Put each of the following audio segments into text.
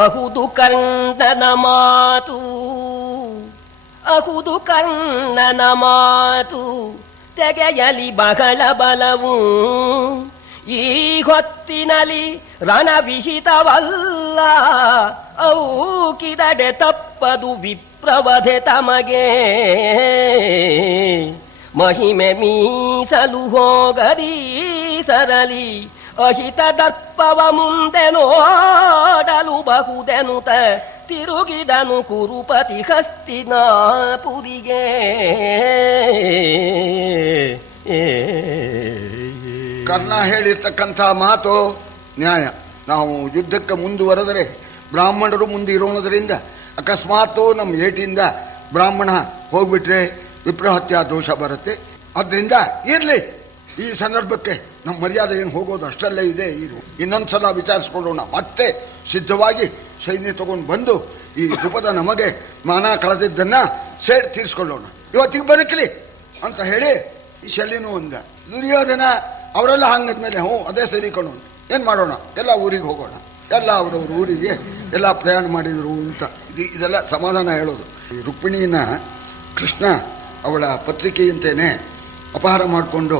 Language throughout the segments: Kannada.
ಅಹುದು ಕರ್ಣನ ಮಾತು, ಅಹುದು ಕರ್ಣನ ಮಾತು, ತೆಗೆಯಲಿ ಬಹಳ ಬಲವು. ಈ ಹೊತ್ತಿನಲ್ಲಿ ರಣವಿಹಿತವಲ್ಲ, ಔಕಿದಡೆ ತಪ್ಪದು ವಿಪ್ರವಧೆ ತಮಗೆ. ಮಹಿಮೆ ಮೀಸಲು ಹೋಗದಿ ಸರಳಿ, ಅಹಿತ ದರ್ಪವ ಮುಂದೆ ನೋಡಲು ಬಹುದೆನುತ ತಿರುಗಿದನು ಕುರುಪತಿ ಹಸ್ತಿನಾಪುರಿಗೆ. ಕರ್ಣ ಹೇಳಿರ್ತಕ್ಕಂಥ ಮಾತು ನ್ಯಾಯ. ನಾವು ಯುದ್ಧಕ್ಕೆ ಮುಂದುವರೆದರೆ ಬ್ರಾಹ್ಮಣರು ಮುಂದೆ ಇರೋದ್ರಿಂದ ಅಕಸ್ಮಾತ್ ನಮ್ಮ ಏಟಿಯಿಂದ ಬ್ರಾಹ್ಮಣ ಹೋಗ್ಬಿಟ್ರೆ ವಿಪ್ರಹತ್ಯಾ ದೋಷ ಬರುತ್ತೆ. ಅದರಿಂದ ಇರಲಿ, ಈ ಸಂದರ್ಭಕ್ಕೆ ನಮ್ಮ ಮರ್ಯಾದೆ ಏನು ಹೋಗೋದು ಅಷ್ಟಲ್ಲೇ ಇದೆ. ಇನ್ನೊಂದ್ಸಲ ವಿಚಾರಿಸ್ಕೊಳ್ಳೋಣ. ಮತ್ತೆ ಸಿದ್ಧವಾಗಿ ಸೈನ್ಯ ತಗೊಂಡು ಬಂದು ಈ ರೂಪದ ನಮಗೆ ಮಾನ ಕಳೆದಿದ್ದನ್ನ ಸೇಡ್ ತೀರಿಸ್ಕೊಳ್ಳೋಣ. ಇವತ್ತಿಗೆ ಬದುಕಲಿ ಅಂತ ಹೇಳಿ ಈ ಶಲ್ಲಿನೂ ಒಂದ. ದುರ್ಯೋಧನ ಅವರೆಲ್ಲ ಹಂಗದ್ಮೇಲೆ ಅದೇ ಸರಿ ಕೊಳ್ಳೋಣ, ಏನ್ ಮಾಡೋಣ, ಎಲ್ಲ ಊರಿಗೆ ಹೋಗೋಣ, ಎಲ್ಲ ಅವರವ್ರ ಊರಿಗೆ ಎಲ್ಲ ಪ್ರಯಾಣ ಮಾಡಿದ್ರು ಅಂತ ಇದೆಲ್ಲ ಸಮಾಧಾನ ಹೇಳೋದು. ಈ ರುಕ್ಮಿಣಿಯನ್ನ ಕೃಷ್ಣ ಅವಳ ಪತ್ರಿಕೆಯಂತೇನೆ ಅಪಹಾರ ಮಾಡಿಕೊಂಡು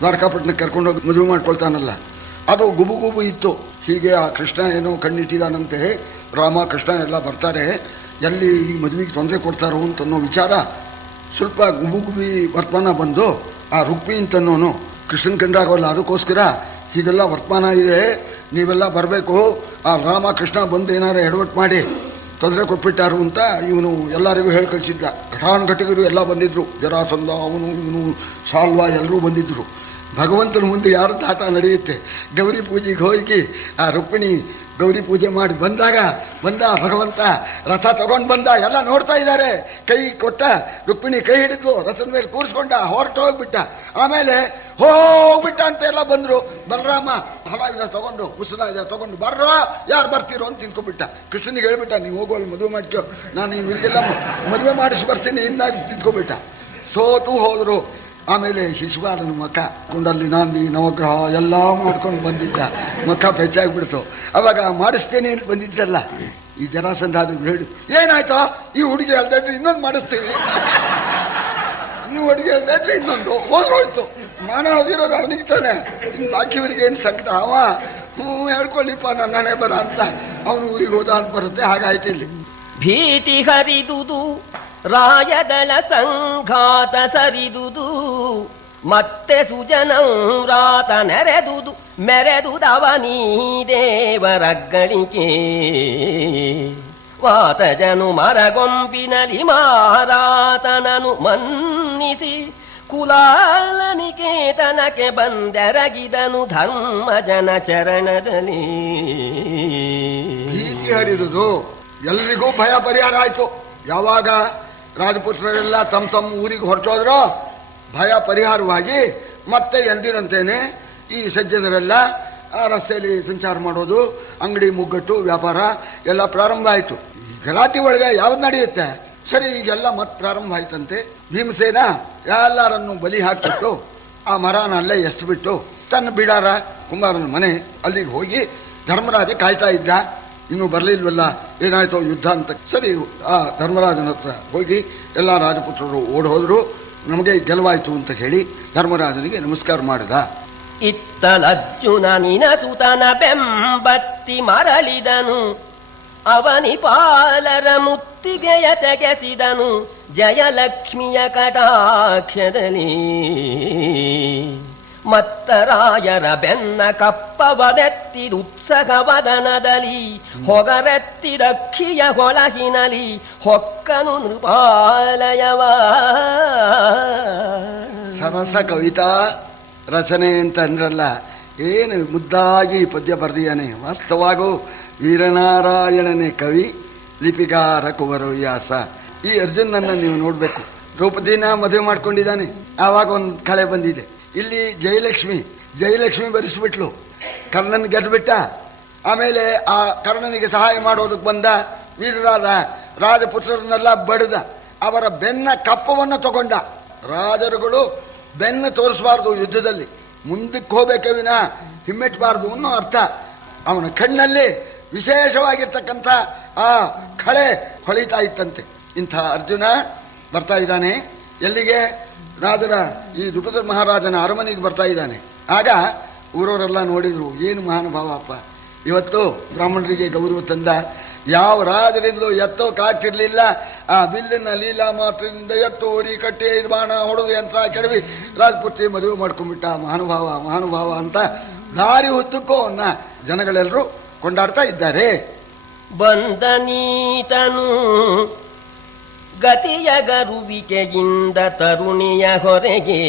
ದ್ವಾರಕಾಪಟ್ಟಣಕ್ಕೆ ಕರ್ಕೊಂಡೋಗಿ ಮದುವೆ ಮಾಡ್ಕೊಳ್ತಾನಲ್ಲ, ಅದು ಗುಬು ಗುಬು ಇತ್ತು. ಹೀಗೆ ಆ ಕೃಷ್ಣ ಏನೋ ಕಣ್ಣಿಟ್ಟಿದಾನಂತೆ, ರಾಮ ಕೃಷ್ಣ ಎಲ್ಲ ಬರ್ತಾರೆ, ಎಲ್ಲಿ ಈ ಮದುವೆಗೆ ತೊಂದರೆ ಕೊಡ್ತಾರೋ ಅಂತನ್ನೋ ವಿಚಾರ ಸ್ವಲ್ಪ ಗುಬು ಗುಬಿ ವರ್ತಮಾನ ಬಂದು ಆ ರುಕ್ಮಿ ಅಂತನೋನು ಕೃಷ್ಣನ್ ಕಂಡಾಗೋಲ್ಲ. ಅದಕ್ಕೋಸ್ಕರ ಹೀಗೆಲ್ಲ ವರ್ತಮಾನ ಇದೆ, ನೀವೆಲ್ಲ ಬರಬೇಕು, ಆ ರಾಮ ಕೃಷ್ಣ ಬಂದು ಏನಾರು ಎಡವಟ್ಟು ಮಾಡಿ ತೊಂದರೆ ಕೊಟ್ಬಿಟ್ಟಾರು ಅಂತ ಇವನು ಎಲ್ಲರಿಗೂ ಹೇಳಿ ಕಳಿಸಿದ್ದ. ಘಟಾನುಘಟಿಗರು ಎಲ್ಲ ಬಂದಿದ್ರು, ಜರಾಸಂಧ ಅವನು ಇವನು ಸಾಲ್ವ ಎಲ್ಲರೂ ಬಂದಿದ್ರು. ಭಗವಂತನ ಮುಂದೆ ಯಾರದ್ದು ಆಟ ನಡೆಯುತ್ತೆ. ಗೌರಿ ಪೂಜೆಗೆ ಹೋಗಿ ಆ ರುಕ್ಮಿಣಿ ಗೌರಿ ಪೂಜೆ ಮಾಡಿ ಬಂದ ಭಗವಂತ ರಥ ತಗೊಂಡು ಬಂದ. ಎಲ್ಲ ನೋಡ್ತಾ ಇದ್ದಾರೆ. ಕೈ ಕೊಟ್ಟ, ರುಕ್ಮಿಣಿ ಕೈ ಹಿಡಿದು ರಥದ ಮೇಲೆ ಕೂರಿಸ್ಕೊಂಡ, ಹೊರಟು ಹೋಗ್ಬಿಟ್ಟ. ಆಮೇಲೆ ಹೋಗ್ಬಿಟ್ಟ ಅಂತ ಎಲ್ಲ ಬಂದ್ರು. ಬಲರಾಮ ಹಲಾಯುಧ ತಗೊಂಡು ಉಸಿರಾಯುಧ ತಗೊಂಡು ಬರ್ರ, ಯಾರು ಬರ್ತೀರೋ ಅಂತ ತಿನ್ಕೊಬಿಟ್ಟ. ಕೃಷ್ಣನಿಗೆ ಹೇಳ್ಬಿಟ್ಟ, ನೀವು ಹೋಗುವಲ್ಲಿ ಮದುವೆ ಮಾಡ್ಕೋ, ನಾನು ಇವರಿಗೆಲ್ಲ ಮದುವೆ ಮಾಡಿಸಿ ಬರ್ತೀನಿ ಇನ್ನಾಗಿ ತಿನ್ಕೊಬಿಟ್ಟ. ಸೋತು ಹೋದ್ರು. ಆಮೇಲೆ ಶಿಶುಪಾಲನ ಮಖ ಕುಂಡಲ್ಲಿ ನಾಂದಿ ನವಗ್ರಹ ಎಲ್ಲ ಮಾಡ್ಕೊಂಡು ಬಂದಿದ್ದ. ಮಖ ಪೆಚ್ಚಾಗ್ಬಿಡ್ತು. ಅವಾಗ ಮಾಡಿಸ್ತೇನೆ ಅಂತ ಬಂದಿದ್ದಲ್ಲ, ಈ ಜರಾಸಂಧ ಹೇಳಿ ಏನಾಯ್ತೋ, ಈ ಹುಡುಗಿ ಅಲ್ದೇ ಇನ್ನೊಂದು ಮಾಡಿಸ್ತೀವಿ, ನೀವು ಹುಡುಗಿ ಅಲ್ದೇ ಇನ್ನೊಂದು ಹೋದ್ರೋಯ್ತು. ಮಾನ ಹೋಗಿರೋದು ಅವನಿಗೆ ತಾನೆ, ಬಾಕಿಯವರಿಗೆ ಏನು ಸಂಕಟ. ಅವ ಹೇಳ್ಕೊಳ್ಳಿಪ್ಪ ನನ್ನ ಹಣೆ ಬರ ಅಂತ ಅವನು ಊರಿಗೆ ಹೋದ ಅಂತ ಬರುತ್ತೆ. ಹಾಗಾಯ್ತು ಇಲ್ಲಿ. ಭೀತಿ ಹರಿದುದು ರಾಯದಳ ಸಂಘಾತ ಸರಿದುದು, ಮತ್ತೆ ಸುಜನೌರಾತ ನೆರೆದುದು ಮೆರೆದುದವನೀ ದೇವರಗ್ಗಳಿಕೆ. ವಾತಜನು ಮರಗೊಂಬಿನಲಿ ಮಾರಾತನನು ಮನ್ನಿಸಿ ಕುಲಾಲನಿಕೇತನಕ್ಕೆ ಬಂದೆರಗಿದನು ಧರ್ಮಜನ ಚರಣದಲ್ಲಿ. ಭೀತಿ ಹರಿದುದು, ಎಲ್ರಿಗೂ ಭಯ ಪರಿಹಾರ ಆಯ್ತು. ಯಾವಾಗ ರಾಜಪುತ್ರರೆಲ್ಲ ತಮ್ಮ ಊರಿಗೆ ಹೊರಟೋದ್ರೋ ಭಯ ಪರಿಹಾರವಾಗಿ ಮತ್ತೆ ಎಂದಿನಂತೇನೆ ಈ ಸಜ್ಜನರೆಲ್ಲ ಆ ರಸ್ತೆಯಲ್ಲಿ ಸಂಚಾರ ಮಾಡೋದು, ಅಂಗಡಿ ಮುಗ್ಗಟ್ಟು ವ್ಯಾಪಾರ ಎಲ್ಲ ಪ್ರಾರಂಭ ಆಯಿತು. ಗಲಾಟೆ ಒಳಗೆ ಯಾವ್ದು ನಡೆಯುತ್ತೆ ಸರಿ, ಈಗೆಲ್ಲ ಮತ್ತೆ ಪ್ರಾರಂಭ ಆಯ್ತಂತೆ. ಭೀಮಸೇನ ಎಲ್ಲರನ್ನು ಬಲಿ ಹಾಕ್ಬಿಟ್ಟು ಆ ಮರನ ಅಲ್ಲೇ ಎಸ್ಬಿಟ್ಟು ತನ್ನ ಬಿಡಾರ ಕುಮಾರನ ಮನೆ ಅಲ್ಲಿಗೆ ಹೋಗಿ ಧರ್ಮರಾಜ ಕಾಯ್ತಾ ಇದ್ದ. ಇನ್ನೂ ಬರಲಿಲ್ವಲ್ಲ, ಏನಾಯ್ತೋ ಯುದ್ಧ ಅಂತ. ಸರಿ, ಆ ಧರ್ಮರಾಜನ ಹತ್ರ ಹೋಗಿ ಎಲ್ಲ ರಾಜಪುತ್ರರು ಓಡ್ ಹೋದ್ರು. ನಮಗೆ ಗೆಲುವಾಯ್ತು ಅಂತ ಹೇಳಿ ಧರ್ಮರಾಜನಿಗೆ ನಮಸ್ಕಾರ ಮಾಡಿದ. ಇತ್ತಲರ್ಜುನ ನಿನಸುತನ ಬೆಂಬತ್ತಿ ಮರಳಿದನು, ಅವನಿ ಪಾಲರ ಮುತ್ತಿಗೆಯ ತೆಗೆಸಿದನು ಜಯಲಕ್ಷ್ಮಿಯ ಕಟಾಕ್ಷದಲ್ಲಿ. ಮತ್ತರಾಯರ ಬೆನ್ನ ಕಪ್ಪವದೆತ್ತಿದುತ್ಸಗವದನದಲ್ಲಿ, ಹೊಗರೆತ್ತಿದಕ್ಷಿಯ ಹೊಳಹಿನಲಿ ಹೊಕ್ಕನು ನೃಪಾಲಯವ. ಸರಸ ಕವಿತಾ ರಚನೆ ಅಂತ ಅಂದ್ರಲ್ಲ, ಏನು ಮುದ್ದಾಗಿ ಪದ್ಯ ಬರೆದಿಯಾನೆ. ವಾಸ್ತವಾಗೂ ವೀರನಾರಾಯಣನೇ ಕವಿ, ಲಿಪಿಗಾರ ಕುವರವ್ಯಾಸ. ಈ ಅರ್ಜುನನ್ನ ನೀವು ನೋಡ್ಬೇಕು. ದ್ರೌಪದಿನ ಮದುವೆ ಮಾಡ್ಕೊಂಡಿದ್ದಾನೆ, ಆವಾಗ ಒಂದು ಕಳೆ ಬಂದಿದೆ. ಇಲ್ಲಿ ಜಯಲಕ್ಷ್ಮಿ ಬರೆಸ್ಬಿಟ್ಲು, ಕರ್ಣನ್ ಗೆದ್ಬಿಟ್ಟ. ಆಮೇಲೆ ಆ ಕರ್ಣನಿಗೆ ಸಹಾಯ ಮಾಡೋದಕ್ಕೆ ಬಂದ ವೀರರಾದ ರಾಜಪುತ್ರರನ್ನೆಲ್ಲ ಬಡಿದ, ಅವರ ಬೆನ್ನ ಕಪ್ಪವನ್ನು ತಗೊಂಡ. ರಾಜರುಗಳು ಬೆನ್ನು ತೋರಿಸಬಾರ್ದು ಯುದ್ಧದಲ್ಲಿ, ಮುಂದಕ್ಕೆ ಹೋಗಬೇಕೆ ವಿನ ಹಿಮ್ಮೆಟ್ಟಬಾರ್ದು ಅನ್ನೋ ಅರ್ಥ. ಅವನ ಕಣ್ಣಲ್ಲಿ ವಿಶೇಷವಾಗಿರ್ತಕ್ಕಂಥ ಆ ಕಳೆ ಹೊಳಿತಾ ಇತ್ತಂತೆ. ಇಂಥ ಅರ್ಜುನ ಬರ್ತಾ ಇದ್ದಾನೆ ಎಲ್ಲಿಗೆ? ರಾಜರ ಈ ದ್ರುಪದ ಮಹಾರಾಜನ ಅರಮನೆಗೆ ಬರ್ತಾ ಇದ್ದಾನೆ. ಆಗ ಊರವರೆಲ್ಲ ನೋಡಿದ್ರು, ಏನು ಮಹಾನುಭಾವಪ್ಪ, ಇವತ್ತು ಬ್ರಾಹ್ಮಣರಿಗೆ ಗೌರವ ತಂದ. ಯಾವ ರಾಜರಿಂದಲೂ ಎತ್ತೋಕಾಗ್ತಿರ್ಲಿಲ್ಲ. ಆ ಬಿಲ್ಲಿನ ಲೀಲಾ ಮಾತ್ರದಿಂದ ಎತ್ತೋರಿ ಕಟ್ಟಿ ಐದು ಬಾಣ ಹೊಡೆದು ಯಂತ್ರ ಕೆಡವಿ ರಾಜಪುತ್ರಿ ಮದುವೆ ಮಾಡ್ಕೊಂಡ್ಬಿಟ್ಟ. ಮಹಾನುಭಾವ ಮಹಾನುಭಾವ ಅಂತ ದಾರಿ ಉದ್ದಕ್ಕೂ ಅವನ್ನ ಜನಗಳೆಲ್ಲರೂ ಕೊಂಡಾಡ್ತಾ ಇದ್ದಾರೆ. ಬಂದ ನೀತನು ಗತಿಯ ಗರುವಿಕೆಯಿಂದ ತರುಣಿಯ ಹೊರಗೆ,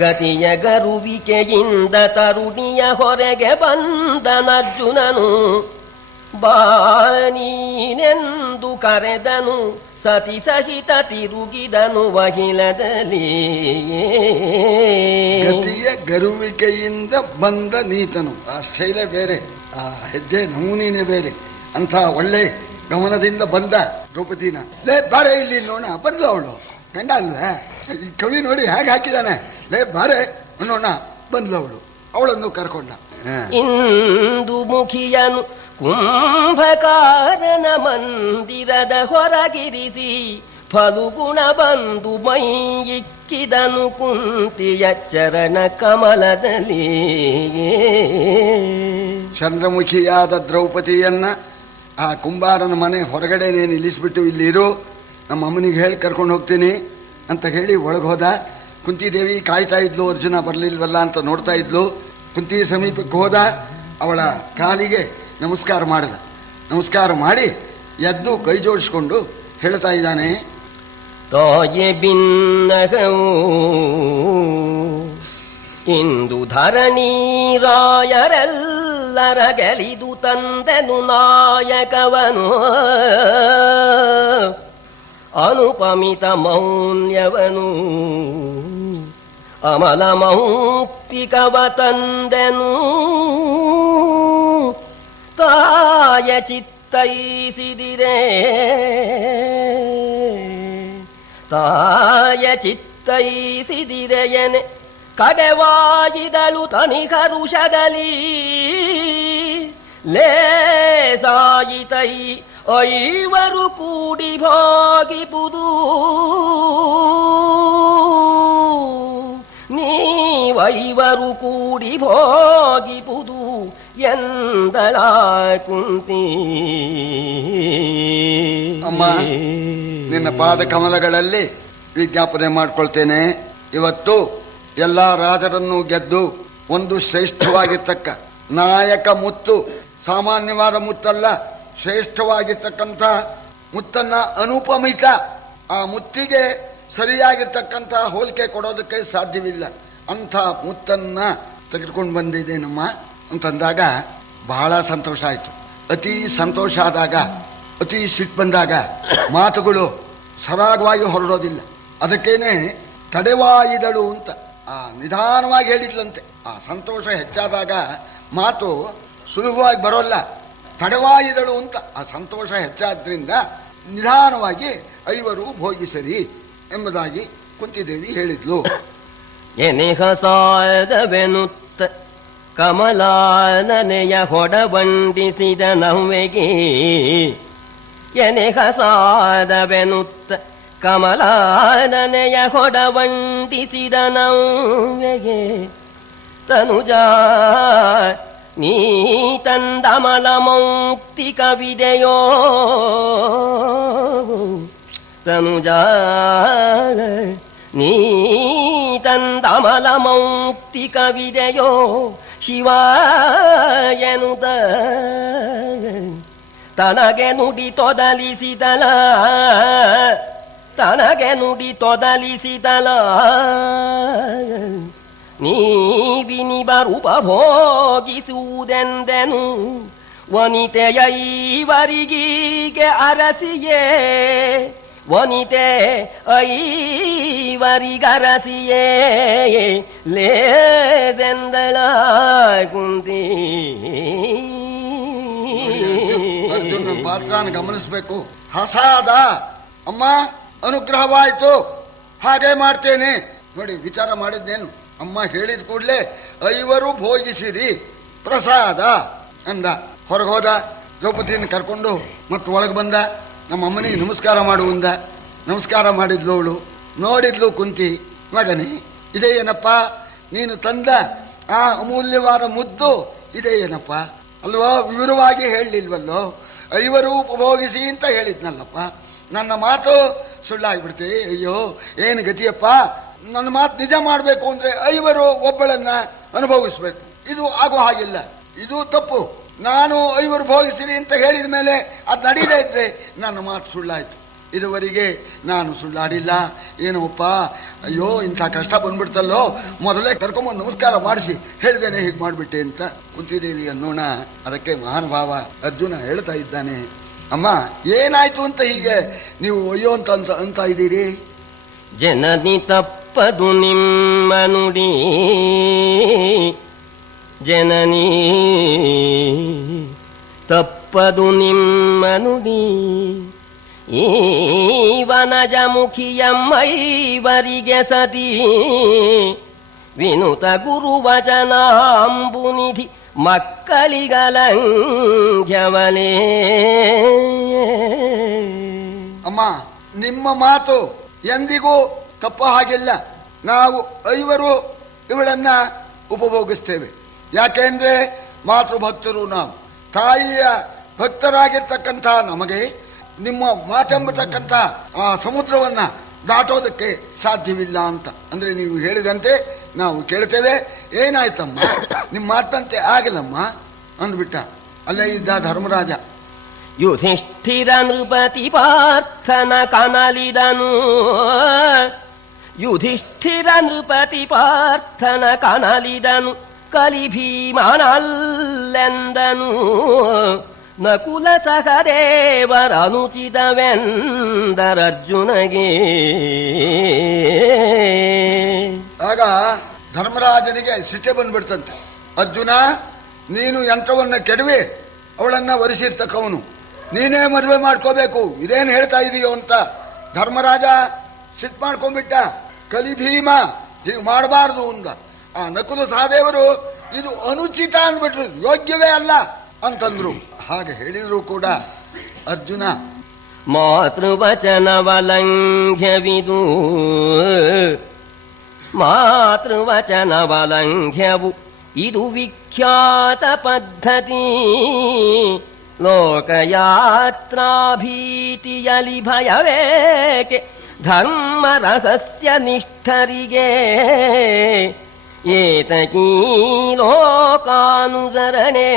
ಗತಿಯ ಗರುವಿಕೆಯಿಂದ ತರುಣಿಯ ಹೊರಗೆ ಬಂದನರ್ಜುನನು. ಬಾನೀನೆಂದು ಕರೆದನು ಸತಿ ಸಹಿತ ತಿರುಗಿದನು ವಹಿಲದಲ್ಲಿ. ಗತಿಯ ಗರುವಿಕೆಯಿಂದ ಬಂದ ನೀತನು, ಆ ಶೈಲೆ ಬೇರೆ, ಆ ಹೆಜ್ಜೆ ನಮೂನಿನೇ ಬೇರೆ. ಅಂತ ಒಳ್ಳೆ ಗಮನದಿಂದ ಬಂದ ದ್ರೌಪದಿನ ಲೇ ಬಾರೆ ಇಲ್ಲಿ ನೋಡ ಬಂದ್ಲು ಅವಳು. ಗಂಡ ಅಲ್ವೇ ಈ ಕವಿ ನೋಡಿ ಹೇಗೆ ಹಾಕಿದಾನೆ. ಲೇ ಬಾರೆ ನೋಡ ಬಂದ್ಲು ಅವಳು. ಅವಳನ್ನು ಕರ್ಕೊಂಡ. ಇಂದು ಮುಖಿಯನು ಕುಂಭಕಾರನ ಮಂದಿರದ ಹೊರಗಿರಿಸಿ ಫಲುಗುಣ ಬಂದು ಮೈ ಇಕ್ಕಿದನು ಕುಂತಿಯ ಚರಣ ಕಮಲದಲ್ಲಿ. ಚಂದ್ರಮುಖಿಯಾದ ದ್ರೌಪದಿಯನ್ನ ಆ ಕುಂಬಾರನ ಮನೆ ಹೊರಗಡೆನೇ ನಿಲ್ಲಿಸ್ಬಿಟ್ಟು, ಇಲ್ಲಿರು, ನಮ್ಮ ಅಮ್ಮನಿಗೆ ಹೇಳಿ ಕರ್ಕೊಂಡು ಹೋಗ್ತೀನಿ ಅಂತ ಹೇಳಿ ಒಳಗೆ ಹೋದ. ಕುಂತಿದೇವಿ ಕಾಯ್ತಾ ಇದ್ಲು, ಅರ್ಜುನ ಬರಲಿಲ್ವಲ್ಲ ಅಂತ ನೋಡ್ತಾ ಇದ್ಲು. ಕುಂತಿ ಸಮೀಪಕ್ಕೆ ಹೋದ, ಅವಳ ಕಾಲಿಗೆ ನಮಸ್ಕಾರ ಮಾಡಿದ. ನಮಸ್ಕಾರ ಮಾಡಿ ಎದ್ದು ಕೈ ಜೋಡಿಸ್ಕೊಂಡು ಹೇಳ್ತಾ ಇದ್ದಾನೆ, ತಾಯೆ ಬಿನ್ನಗವು ಇಂದು ಧರಣೀರಾಯರೆಲ್ಲರ ಗೆಲಿದು ತಂದೆನು ನಾಯಕವನು. ಅನುಪಮಿತ ಮೌಲ್ಯವನು ಅಮಲ ಮೌಕ್ತಿಕವ ತಂದೆನು. ತಾಯ ಚಿತ್ತೈಸಿದಿರೆ, ತಾಯ ಚಿತ್ತೈಸಿದಿರೆಯನೆ ಕಡೆವಾಯಿದಳು ತನಿಖರುಷದಲ್ಲಿ. ಲೇಸಾಯಿತೈ ಐವರು ಕೂಡಿ ಭೋಗಿಪುದು, ನೀವೈವರು ಕೂಡಿ ಭೋಗಿಪುದು ಎಂದಳ ಕುಂತಿ. ಅಮ್ಮ, ನಿನ್ನ ಪಾದ ಕಮಲಗಳಲ್ಲಿ ವಿಜ್ಞಾಪನೆ ಮಾಡ್ಕೊಳ್ತೇನೆ. ಇವತ್ತು ಎಲ್ಲ ರಾಜರನ್ನು ಗೆದ್ದು ಒಂದು ಶ್ರೇಷ್ಠವಾಗಿರ್ತಕ್ಕ ನಾಯಕ ಮುತ್ತು, ಸಾಮಾನ್ಯವಾದ ಮುತ್ತಲ್ಲ, ಶ್ರೇಷ್ಠವಾಗಿರ್ತಕ್ಕಂಥ ಮುತ್ತನ್ನ ಅನುಪಮಿತ, ಆ ಮುತ್ತಿಗೆ ಸರಿಯಾಗಿರ್ತಕ್ಕಂಥ ಹೋಲಿಕೆ ಕೊಡೋದಕ್ಕೆ ಸಾಧ್ಯವಿಲ್ಲ. ಅಂಥ ಮುತ್ತನ್ನ ತೆಗೆದುಕೊಂಡು ಬಂದಿದ್ದೇನಮ್ಮ ಅಂತಂದಾಗ ಬಹಳ ಸಂತೋಷ ಆಯಿತು. ಅತಿ ಸಂತೋಷ ಆದಾಗ, ಅತಿ ಸಿಟ್ಟು ಬಂದಾಗ ಮಾತುಗಳು ಸರಾಗವಾಗಿ ಹೊರಡೋದಿಲ್ಲ. ಅದಕ್ಕೇನೆ ತಡೆವಾಯಿದಳು ಅಂತ ಆ ನಿಧಾನವಾಗಿ ಹೇಳಿದ್ಲಂತೆ. ಆ ಸಂತೋಷ ಹೆಚ್ಚಾದಾಗ ಮಾತು ಸುಲಭವಾಗಿ ಬರೋಲ್ಲ. ತಡೆವಾಯಿದಳು ಅಂತ ಆ ಸಂತೋಷ ಹೆಚ್ಚಾದ್ರಿಂದ ನಿಧಾನವಾಗಿ ಐವರು ಭೋಗಿಸರಿ ಎಂಬುದಾಗಿ ಕುಂತಿದೇವಿ ಹೇಳಿದ್ಲು. ಎನೆಹ ಸಾಯದವೆನುತ್ತ ಕಮಲಾನನೆಯ ಹೊಡಬಂಡಿಸಿದ ನವ್ವೆಗೆ. ಎನೆಹ ಸಾದವೆನುತ್ತ ಕಮಲಾನನೆಯ ಹೊಡಬಂಡಿಸಿದ ನವ್ವೆಗೆ. ತನುಜ ನೀ ತಂದಮಲ ಮೌಕ್ತಿ ಕವಿದೆಯೋ, ತನುಜ ನೀ ತಂದಮಲ ಮೌಕ್ತಿ ಕವಿದೆಯೋ. ಶಿವಾಯನುತ ತನಗೆ ನುಡಿ ತೊದಲಿಸಿದಲ, ತನಗೆ ನುಡಿ ತೊದಲಿಸಿದಲ. ನೀವಿನಿಬರುಪಭೋಗಿಸುವುದೆಂದೆನು ವನಿತೆಯೈವರಿಗೀಗೆ ಅರಸಿಯೇ. ವನಿತೆ ಐವರಿಗರಸಿಯೇ ಲೇದೆಂದಳ ಕುಂತಿ. ಅರ್ಜುನ ಪಾತ್ರನ ಗಮನಿಸಬೇಕು. ಹಸಾದ ಅಮ್ಮ, ಅನುಗ್ರಹವಾಯ್ತು, ಹಾಗೆ ಮಾಡ್ತೇನೆ. ನೋಡಿ, ವಿಚಾರ ಮಾಡಿದ್ದೇನು? ಅಮ್ಮ ಹೇಳಿದ ಕೂಡಲೇ ಐವರು ಭೋಗಿಸಿರಿ ಪ್ರಸಾದ ಅಂದ. ಹೊರಗೆ ಹೋದ. ದ್ರೌಪದಿಯನ್ನು ಕರ್ಕೊಂಡು ಮತ್ತು ಒಳಗೆ ಬಂದ. ನಮ್ಮ ಅಮ್ಮನಿಗೆ ನಮಸ್ಕಾರ ಮಾಡುವಂದ. ನಮಸ್ಕಾರ ಮಾಡಿದ್ಲು ಅವಳು. ನೋಡಿದ್ಲು ಕುಂತಿ, ಮಗನೇ ಇದೇ ಏನಪ್ಪ ನೀನು ತಂದ ಆ ಅಮೂಲ್ಯವಾದ ಮುದ್ದು, ಇದೇ ಏನಪ್ಪ ಅಲ್ವೋ, ವಿವರವಾಗಿ ಹೇಳಲಿಲ್ವಲ್ಲೋ, 5 ಉಪಭೋಗಿಸಿ ಅಂತ ಹೇಳಿದ್ನಲ್ಲಪ್ಪ. ನನ್ನ ಮಾತು ಸುಳ್ಳಾಗ್ಬಿಡ್ತೆ. ಅಯ್ಯೋ ಏನು ಗತಿಯಪ್ಪ, ನನ್ನ ಮಾತು ನಿಜ ಮಾಡಬೇಕು ಅಂದ್ರೆ 5 ಒಬ್ಬಳನ್ನ ಅನುಭವಿಸ್ಬೇಕು. ಇದು ಆಗೋ ಹಾಗಿಲ್ಲ, ಇದು ತಪ್ಪು. ನಾನು 5 ಭೋಗಿಸಿರಿ ಅಂತ ಹೇಳಿದ ಮೇಲೆ ಅದು ನಡೀದೇ ಇದ್ರೆ ನನ್ನ ಮಾತು ಸುಳ್ಳಾಯ್ತು. ಇದುವರೆಗೆ ನಾನು ಸುಳ್ಳಾಡಿಲ್ಲ. ಏನೋಪ್ಪ, ಅಯ್ಯೋ ಇಂಥ ಕಷ್ಟ ಬಂದ್ಬಿಡ್ತಲ್ಲೋ, ಮೊದಲೇ ಕರ್ಕೊಂಬಂದು ನಮಸ್ಕಾರ ಮಾಡಿಸಿ ಹೇಳಿದ್ದೇನೆ ಹೀಗೆ ಮಾಡಿಬಿಟ್ಟೆ ಅಂತ ಕುಂತಿದ್ದೇವಿ ಅನ್ನೋಣ. ಅದಕ್ಕೆ ಮಹಾನುಭಾವ ಅರ್ಜುನ ಹೇಳ್ತಾ ಇದ್ದಾನೆ, ಅಮ್ಮ ಏನಾಯ್ತು ಅಂತ ಹೀಗೆ ನೀವು ಅಯ್ಯೋ ಅಂತ ಇದ್ದೀರಿ? ಜನನಿ ತಪ್ಪದು ನಿಮ್ಮ ನುಡಿ, ಜನನಿ ತಪ್ಪದು ನಿಮ್ಮ ನುಡಿ, ಈ ವನಜ ಮುಖಿಯಮ್ಮೈವರಿಗೆ ಸತಿ ವಿನುತ ಗುರುವಚನಾಂಬುನಿಧಿ ಮಕ್ಕಳಿಗಲಂಘ್ಯವಲೇ. ಅಮ್ಮ ನಿಮ್ಮ ಮಾತು ಎಂದಿಗೂ ತಪ್ಪು ಹಾಗಿಲ್ಲ. ನಾವು 5 ಇವಳನ್ನ ಉಪಭೋಗಿಸ್ತೇವೆ. ಯಾಕೆಂದ್ರೆ ಮಾತೃಭಕ್ತರು ನಾವು. ತಾಯಿಯ ಭಕ್ತರಾಗಿರ್ತಕ್ಕಂಥ ನಮಗೆ ನಿಮ್ಮ ಮಾತೆಂಬತಕ್ಕಂಥ ಆ ಸಮುದ್ರವನ್ನ ದಾಟೋದಕ್ಕೆ ಸಾಧ್ಯವಿಲ್ಲ ಅಂತ ಅಂದ್ರೆ ನೀವು ಹೇಳಿದಂತೆ ನಾವು ಕೇಳ್ತೇವೆ. ಏನಾಯ್ತಮ್ಮ, ನಿಮ್ಮ ಮಾತಂತೆ ಆಗಿಲ್ಲಮ್ಮ ಅಂದ್ಬಿಟ್ಟ. ಅಲ್ಲೇ ಇದ್ದ ಧರ್ಮರಾಜ ಯುಧಿಷ್ಠಿರ ನೃಪತಿ ಪಾರ್ಥನ ಕನಲಿದನು, ಯುಧಿಷ್ಠಿರ ನೃಪತಿ ಪಾರ್ಥನ ಕನಲಿದನು, ಕಲಿಭೀಮನಲ್ಲೆಂದನು, ನಕುಲ ಸಹದೇವರನುಚಿತವೆಂದರರ್ಜುನಗೆ. ಆಗ ಧರ್ಮರಾಜನಿಗೆ ಸಿಟ್ಟೆ ಬಂದ್ಬಿಡ್ತಂತೆ. ಅರ್ಜುನ, ನೀನು ಯಂತ್ರವನ್ನ ಕೆಡವಿ ಅವಳನ್ನ ವರಿಸಿರ್ತಕ್ಕವನು, ನೀನೇ ಮದುವೆ ಮಾಡ್ಕೋಬೇಕು, ಇದೇನು ಹೇಳ್ತಾ ಇದೀಯೋ ಅಂತ ಧರ್ಮರಾಜ ಸಿಟ್ಟು ಮಾಡ್ಕೊಂಡ್ಬಿಟ್ಟ. ಕಲಿಭೀಮ ಹೀಗೆ ಮಾಡಬಾರ್ದು ಅಂದ. ಆ ನಕುಲ ಸಹದೇವರು ಇದು ಅನುಚಿತ ಅಂದ್ಬಿಟ್ರು, ಯೋಗ್ಯವೇ ಅಲ್ಲ ಅಂತಂದ್ರು. ಹಾಗೆ ಹೇಳಿದ್ರು ಕೂಡ ಅರ್ಜುನ ಮಾತೃವಚನವಲಂಘ್ಯವಿದು, ಮಾತೃವಚನವಲಂಘ್ಯವು ಇದು ವಿಖ್ಯಾತ ಪದ್ಧತಿ, ಲೋಕಯಾತ್ರಾಭೀತಿಯಲಿ ಭಯವೇಕೆ ಧರ್ಮ ರಹಸ್ಯ ನಿಷ್ಠರಿಗೆ, ಏತಕೀ ಲೋಕಾನುಸರಣೆ,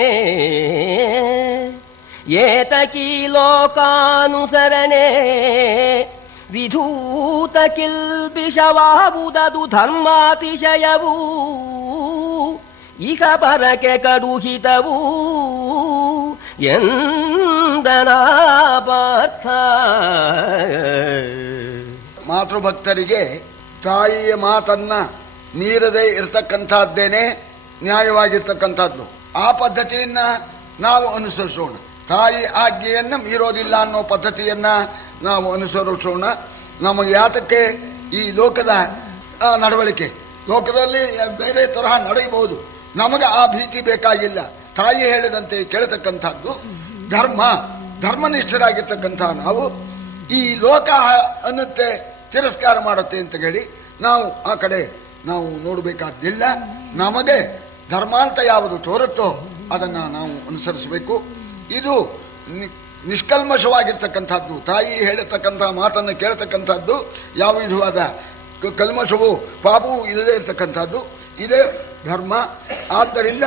ಏತಕೀ ಲೋಕಾನುಸರಣೆ, ವಿಧೂತ ಕಿಲ್ಬಿಷವಾವುದದು ಧರ್ಮಾತಿಶಯವೂ, ಇಹ ಪರಕೆ ಕಡುಹಿತವೂ ಎಂದನ ಪಾರ್ಥ. ಮಾತೃಭಕ್ತರಿಗೆ ತಾಯಿಯ ಮಾತನ್ನ ಮೀರದೆ ಇರತಕ್ಕಂಥದ್ದೇನೆ ನ್ಯಾಯವಾಗಿರ್ತಕ್ಕಂಥದ್ದು. ಆ ಪದ್ಧತಿಯನ್ನ ನಾವು ಅನುಸರಿಸೋಣ. ತಾಯಿ ಆಜ್ಞೆಯನ್ನ ಮೀರೋದಿಲ್ಲ ಅನ್ನೋ ಪದ್ಧತಿಯನ್ನ ನಾವು ಅನುಸರಿಸೋಣ. ನಮಗೆ ಯಾತಕ್ಕೆ ಈ ಲೋಕದ ನಡವಳಿಕೆ, ಲೋಕದಲ್ಲಿ ಬೇರೆ ತರಹ ನಡೆಯಬಹುದು, ನಮಗೆ ಆ ಭೀತಿ ಬೇಕಾಗಿಲ್ಲ. ತಾಯಿ ಹೇಳಿದಂತೆ ಕೇಳತಕ್ಕಂಥದ್ದು ಧರ್ಮ, ಧರ್ಮನಿಷ್ಠರಾಗಿರ್ತಕ್ಕಂಥ ನಾವು ಈ ಲೋಕ ಅನ್ನತ್ತೆ ತಿರಸ್ಕಾರ ಮಾಡುತ್ತೆ ಅಂತ ಹೇಳಿ ನಾವು ಆ ಕಡೆ ನಾವು ನೋಡಬೇಕಾದ್ದಿಲ್ಲ. ನಮಗೆ ಧರ್ಮಾಂತ ಯಾವುದು ತೋರುತ್ತೋ ಅದನ್ನ ನಾವು ಅನುಸರಿಸಬೇಕು. ಇದು ನಿಷ್ಕಲ್ಮಶವಾಗಿರ್ತಕ್ಕಂಥದ್ದು. ತಾಯಿ ಹೇಳತಕ್ಕಂಥ ಮಾತನ್ನು ಕೇಳತಕ್ಕಂಥದ್ದು ಯಾವ ವಿಧವಾದ ಕಲ್ಮಶವು ಪಾಪವೂ ಇಲ್ಲದೆ ಇರತಕ್ಕಂಥದ್ದು, ಇದೇ ಧರ್ಮ. ಆದ್ದರಿಂದ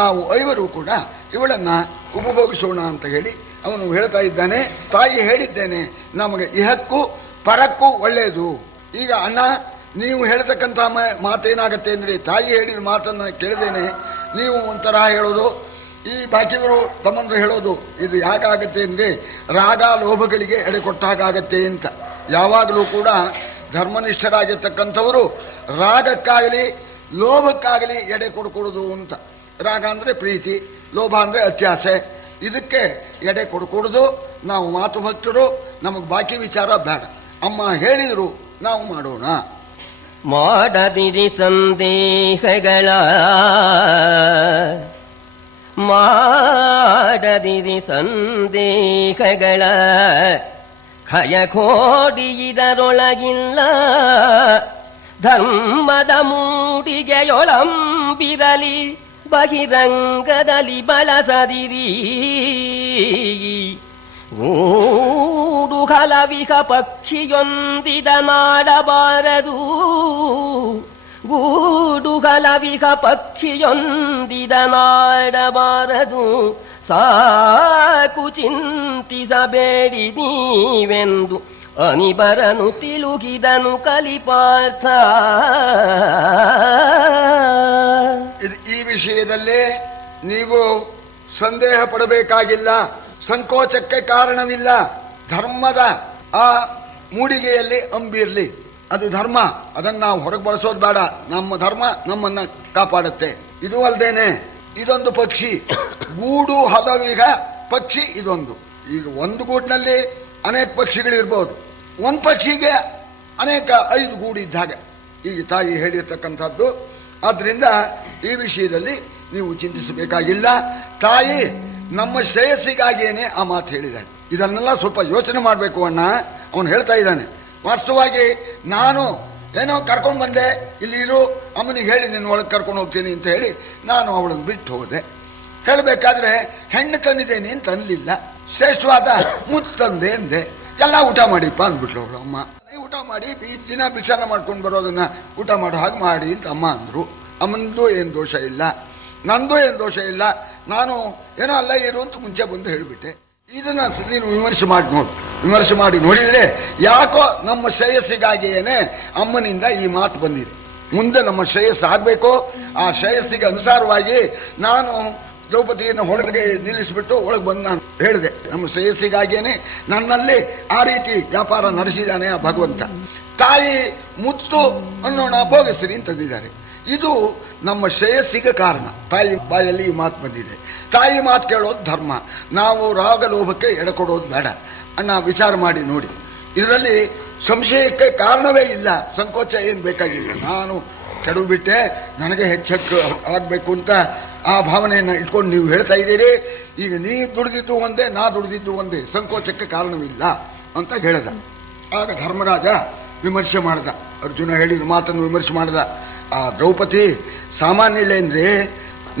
ನಾವು 5 ಕೂಡ ಇವಳನ್ನ ಉಪಭೋಗಿಸೋಣ ಅಂತ ಹೇಳಿ ಅವನು ಹೇಳ್ತಾ ಇದ್ದಾನೆ. ತಾಯಿ ಹೇಳಿದ್ದೇನೆ ನಮಗೆ ಇಹಕ್ಕೂ ಪರಕ್ಕೂ ಒಳ್ಳೆಯದು. ಈಗ ಅಣ್ಣ ನೀವು ಹೇಳ್ತಕ್ಕಂಥ ಮಾತೇನಾಗತ್ತೆ ಅಂದ್ರೆ, ತಾಯಿ ಹೇಳಿದ ಮಾತನ್ನ ಕೇಳಿದೇನೆ ನೀವು ಒಂಥರ ಹೇಳೋದು, ಈ ಬಾಕಿಯವರು ತಮ್ಮಂದ್ರು ಹೇಳೋದು, ಇದು ಯಾಕಾಗತ್ತೆ ಅಂದ್ರೆ ರಾಗ ಲೋಭಗಳಿಗೆ ಎಡೆ ಕೊಟ್ಟಾಗತ್ತೆ ಅಂತ. ಯಾವಾಗಲೂ ಕೂಡ ಧರ್ಮನಿಷ್ಠರಾಗಿರ್ತಕ್ಕಂಥವರು ರಾಗಕ್ಕಾಗಲಿ ಲೋಭಕ್ಕಾಗಲಿ ಎಡೆ ಕೊಡ್ಕೊಡುದು ಅಂತ. ರಾಗ ಅಂದ್ರೆ ಪ್ರೀತಿ, ಲೋಭ ಅಂದ್ರೆ ಅತ್ಯಾಸೆ, ಇದಕ್ಕೆ ಎಡೆ ಕೊಡ್ಕೊಡುದು. ನಾವು ಮಾತುಭಕ್ತರು, ನಮಗೆ ಬಾಕಿ ವಿಚಾರ ಬೇಡ. ಅಮ್ಮ ಹೇಳಿದ್ರು ನಾವು ಮಾಡೋಣ. ಮಾಡದಿರಿ ಸಂದೇಹಗಳ ಮಾಡದಿರಿ ಸಂದೇಹಗಳ ಖಯಕೋಡಿ ಇದರೊಳಗಿಲ್ಲ. ಧರ್ಮದ ಮೂಡಿಗೆಯೊಳಂಬಿರಲಿ ಬಹಿರಂಗದಲ್ಲಿ ಬಳಸದಿರಿ. ಗೂಡು ಹಲವಿಹ ಪಕ್ಷಿಯೊಂದಿದ ಮಾಡಬಾರದು. ಗೂಡು ಹಲವಿಹ ಪಕ್ಷಿಯೊಂದಿದ ಮಾಡಬಾರದು. ಸಾಕು ಚಿಂತಿಸಬೇಡಿ ನೀವೆಂದು ಅನಿಬರನು ತಿಳುಗಿದನು ಕಲಿಪಾರ್ಥ. ಈ ವಿಷಯದಲ್ಲಿ ನೀವು ಸಂದೇಹ ಪಡಬೇಕಾಗಿಲ್ಲ, ಸಂಕೋಚಕ್ಕೆ ಕಾರಣವಿಲ್ಲ. ಧರ್ಮದ ಆ ಮೂಡಿಗೆಯಲ್ಲಿ ಅಂಬಿರ್ಲಿ, ಅದು ಧರ್ಮ. ಅದನ್ನು ನಾವು ಹೊರಗೆ ಬಳಸೋದು ಬೇಡ. ನಮ್ಮ ಧರ್ಮ ನಮ್ಮನ್ನ ಕಾಪಾಡುತ್ತೆ. ಇದು ಅಲ್ದೇನೆ ಇದೊಂದು ಪಕ್ಷಿ, ಗೂಡು ಹಲವಿಗ ಪಕ್ಷಿ ಇದೊಂದು. ಈಗ ಒಂದು ಗೂಡಿನಲ್ಲಿ ಅನೇಕ ಪಕ್ಷಿಗಳಿರ್ಬೋದು, ಒಂದು ಪಕ್ಷಿಗೆ ಅನೇಕ 5 ಗೂಡು ಇದ್ದ ಹಾಗೆ ಈಗ ತಾಯಿ ಹೇಳಿರ್ತಕ್ಕಂಥದ್ದು. ಆದ್ರಿಂದ ಈ ವಿಷಯದಲ್ಲಿ ನೀವು ಚಿಂತಿಸಬೇಕಾಗಿಲ್ಲ. ತಾಯಿ ನಮ್ಮ ಶ್ರೇಯಸ್ಸಿಗಾಗಿಯೇ ಆ ಮಾತು ಹೇಳಿದ್ದಾಳೆ. ಇದನ್ನೆಲ್ಲ ಸ್ವಲ್ಪ ಯೋಚನೆ ಮಾಡಬೇಕು ಅಣ್ಣ. ಅವನು ಹೇಳ್ತಾ ಇದ್ದಾನೆ, ವಾಸ್ತವವಾಗಿ ನಾನು ಏನೋ ಕರ್ಕೊಂಡು ಬಂದೆ, ಇಲ್ಲಿ ಇರು, ಅಮ್ಮನಿಗೆ ಹೇಳಿ ನಿನ್ನ ಒಳಗೆ ಕರ್ಕೊಂಡು ಹೋಗ್ತೀನಿ ಅಂತ ಹೇಳಿ ನಾನು ಅವಳನ್ನು ಬಿಟ್ಟು ಹೋದೆ. ಹೇಳಬೇಕಾದ್ರೆ ಹೆಣ್ಣು ತಂದಿದ್ದೇನೆ ಅಂತ ಅನ್ಲಿಲ್ಲ, ಶ್ರೇಷ್ಠವಾದ ಮುತ್ತು ತಂದೆ ಅಂದೆ. ಎಲ್ಲ ಊಟ ಮಾಡಿಪ್ಪ ಅಂದ್ಬಿಟ್ಲು ಅವಳು ಅಮ್ಮ. ಊಟ ಮಾಡಿ ದಿನ ಭಿಕ್ಷಾನ ಮಾಡ್ಕೊಂಡು ಬರೋದನ್ನ ಊಟ ಮಾಡೋ ಹಾಗೆ ಮಾಡಿ ಅಂತ ಅಮ್ಮ ಅಂದ್ರು. ಅಮ್ಮಂದು ಏನು ದೋಷ ಇಲ್ಲ, ನಂದು ಏನು ದೋಷ ಇಲ್ಲ. ನಾನು ಏನೋ ಅಲ್ಲ ಇರು ಅಂತ ಮುಂಚೆ ಬಂದು ಹೇಳಿಬಿಟ್ಟೆ. ಇದನ್ನ ನೀನು ವಿಮರ್ಶೆ ಮಾಡಿ ನೋಡಿದ್ರೆ ಯಾಕೋ ನಮ್ಮ ಶ್ರೇಯಸ್ಸಿಗಾಗಿಯೇನೆ ಅಮ್ಮನಿಂದ ಈ ಮಾತು ಬಂದಿದೆ. ಮುಂದೆ ನಮ್ಮ ಶ್ರೇಯಸ್ಸು ಆಗಬೇಕು. ಆ ಶ್ರೇಯಸ್ಸಿಗೆ ಅನುಸಾರವಾಗಿ ನಾನು ದ್ರೌಪದಿಯನ್ನು ಹೊರಗೆ ನಿಲ್ಲಿಸಿಬಿಟ್ಟು ಒಳಗೆ ಬಂದು ನಾನು ಹೇಳಿದೆ, ನಮ್ಮ ಶ್ರೇಯಸ್ಸಿಗಾಗಿಯೇನೆ ನನ್ನಲ್ಲಿ ಆ ರೀತಿ ವ್ಯಾಪಾರ ನಡೆಸಿದ್ದಾನೆ ಆ ಭಗವಂತ. ತಾಯಿ ಮುತ್ತು ಅನ್ನೋಣ ಭೋಗಿಸ್ರಿ ಅಂತಂದಿದ್ದಾರೆ. ಇದು ನಮ್ಮ ಶ್ರೇಯಸ್ಸಿಗೆ ಕಾರಣ. ತಾಯಿ ಬಾಯಲ್ಲಿ ಈ ಮಾತು ಬಂದಿದೆ. ತಾಯಿ ಮಾತು ಕೇಳೋದು ಧರ್ಮ. ನಾವು ರಾಗಲೋಭಕ್ಕೆ ಎಡಕೊಡೋದು ಬೇಡ ಅಣ್ಣ. ವಿಚಾರ ಮಾಡಿ ನೋಡಿ, ಇದರಲ್ಲಿ ಸಂಶಯಕ್ಕೆ ಕಾರಣವೇ ಇಲ್ಲ, ಸಂಕೋಚ ಏನು ಬೇಕಾಗಿಲ್ಲ. ನಾನು ಕೆಡವು ಬಿಟ್ಟೆ, ನನಗೆ ಹೆಚ್ಚು ಆಗಬೇಕು ಅಂತ ಆ ಭಾವನೆಯನ್ನು ಇಟ್ಕೊಂಡು ನೀವು ಹೇಳ್ತಾ ಇದ್ದೀರಿ. ಈಗ ನೀ ದುಡಿದಿದ್ದು ಒಂದೇ, ನಾ ದುಡಿದಿದ್ದು ಒಂದೇ, ಸಂಕೋಚಕ್ಕೆ ಕಾರಣವಿಲ್ಲ ಅಂತ ಹೇಳ್ದ. ಆಗ ಧರ್ಮರಾಜ ವಿಮರ್ಶೆ ಮಾಡ್ದ, ಅರ್ಜುನ ಹೇಳಿದ ಮಾತನ್ನು ವಿಮರ್ಶೆ ಮಾಡ್ದ. ಆ ದ್ರೌಪದಿ ಸಾಮಾನ್ಯಳೇನ್ರಿ,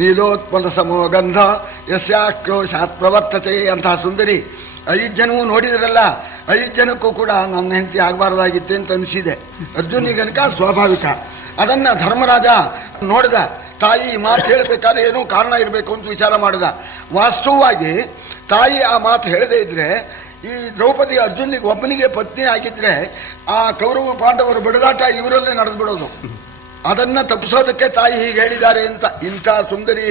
ನೀಲೋತ್ಪನ್ನ ಸಮೋಗಂಧ ಯಸ್ಯಾಕ್ರೋಶಾತ್ ಪ್ರವರ್ತತೆ ಅಂತಹ ಸುಂದರಿ. 5 ಜನವೂ ನೋಡಿದ್ರಲ್ಲ, 5 ಜನಕ್ಕೂ ಕೂಡ ನನ್ನ ಹೆಂಡತಿ ಆಗಬಾರ್ದಾಗಿತ್ತೆ ಅಂತ ಅನಿಸಿದೆ. ಅರ್ಜುನಿಗನಕ ಸ್ವಾಭಾವಿಕ. ಅದನ್ನ ಧರ್ಮರಾಜ ನೋಡಿದ. ತಾಯಿ ಈ ಮಾತು ಹೇಳಬೇಕಾದ್ರೆ ಏನೋ ಕಾರಣ ಇರಬೇಕು ಅಂತ ವಿಚಾರ ಮಾಡಿದ. ವಾಸ್ತವವಾಗಿ ತಾಯಿ ಆ ಮಾತು ಹೇಳದೇ ಇದ್ರೆ, ಈ ದ್ರೌಪದಿ ಅರ್ಜುನಿಗೆ ಒಬ್ಬನಿಗೆ ಪತ್ನಿ ಆಗಿದ್ರೆ ಆ ಕೌರವ ಪಾಂಡವರು ಬಡದಾಟ ಇವರಲ್ಲೇ ನಡೆದು ಬಿಡೋದು. ಅದನ್ನ ತಪ್ಪಿಸೋದಕ್ಕೆ ತಾಯಿ ಹೀಗೆ ಹೇಳಿದ್ದಾರೆ ಅಂತ. ಇಂಥ ಸುಂದರಿ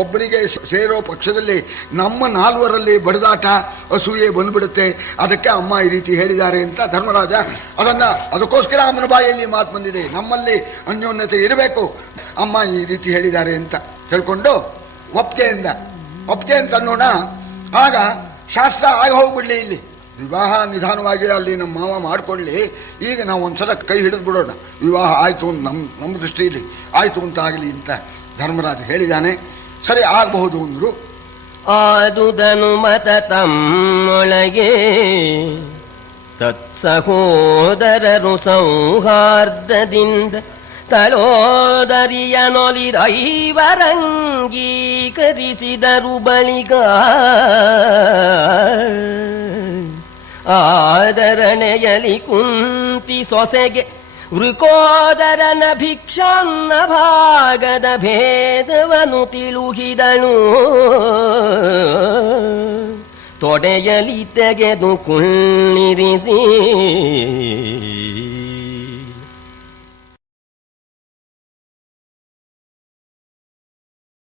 ಒಬ್ಬನಿಗೆ ಸೇರೋ ಪಕ್ಷದಲ್ಲಿ ನಮ್ಮ 4 ಬಡದಾಟ ಅಸೂಯೆ ಬಂದ್ಬಿಡುತ್ತೆ. ಅದಕ್ಕೆ ಅಮ್ಮ ಈ ರೀತಿ ಹೇಳಿದ್ದಾರೆ ಅಂತ ಧರ್ಮರಾಜ ಅದಕ್ಕೋಸ್ಕರ ಅಮ್ಮನ ಬಾಯಲ್ಲಿ ಮಾತು ಬಂದಿದೆ. ನಮ್ಮಲ್ಲಿ ಅನ್ಯೋನ್ಯತೆ ಇರಬೇಕು, ಅಮ್ಮ ಈ ರೀತಿ ಹೇಳಿದ್ದಾರೆ ಅಂತ ಹೇಳ್ಕೊಂಡು ಒಪ್ಪಿಗೆ ಅಂತ ಅನ್ನೋಣ. ಆಗ ಶಾಸ್ತ್ರ ಆಗಿ ಹೋಗ್ಬಿಡ್ಲಿ, ಇಲ್ಲಿ ವಿವಾಹ ನಿಧಾನವಾಗಿ ಅಲ್ಲಿ ನಮ್ಮ ಮಾವ ಮಾಡ್ಕೊಳ್ಳಿ. ಈಗ ನಾವು ಒಂದ್ಸಲ ಕೈ ಹಿಡಿದು ಬಿಡೋಣ, ವಿವಾಹ ಆಯ್ತು ನಮ್ಮ ದೃಷ್ಟಿಯಲ್ಲಿ ಆಯ್ತು ಅಂತ ಆಗಲಿ ಅಂತ ಧರ್ಮರಾಜ ಹೇಳಿದ್ದಾನೆ. ಸರಿ ಆಗಬಹುದು ಅಂದ್ರು. ಆದುದನು ಮತ ತಮ್ಮೊಳಗೆ ತತ್ಸಹೋದರರು ಸೌಹಾರ್ದದಿಂದ ತಳೋದರಿಯನೊಲಿರೈವರಂಗೀಕರಿಸಿದರು ಬಳಿಕ ಆದರಣೆಯಲಿ ಕುಂತಿ ಸೊಸೆಗೆ ವೃಕೋದರನ ಭಿಕ್ಷಾನ್ನ ಭಾಗದ ಭೇದವನು ತಿಳುಹಿದನು. ತೊಡೆಯಲಿ ತೆಗೆದು ಕುಳ್ಳಿರಿಸಿ